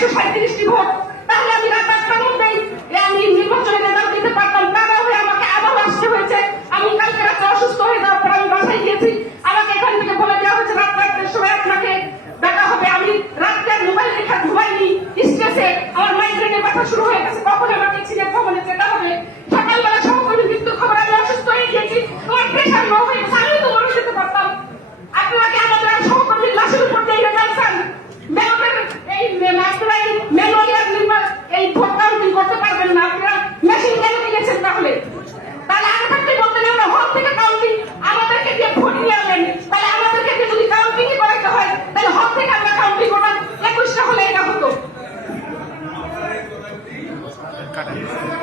是穿金西裤 টাটা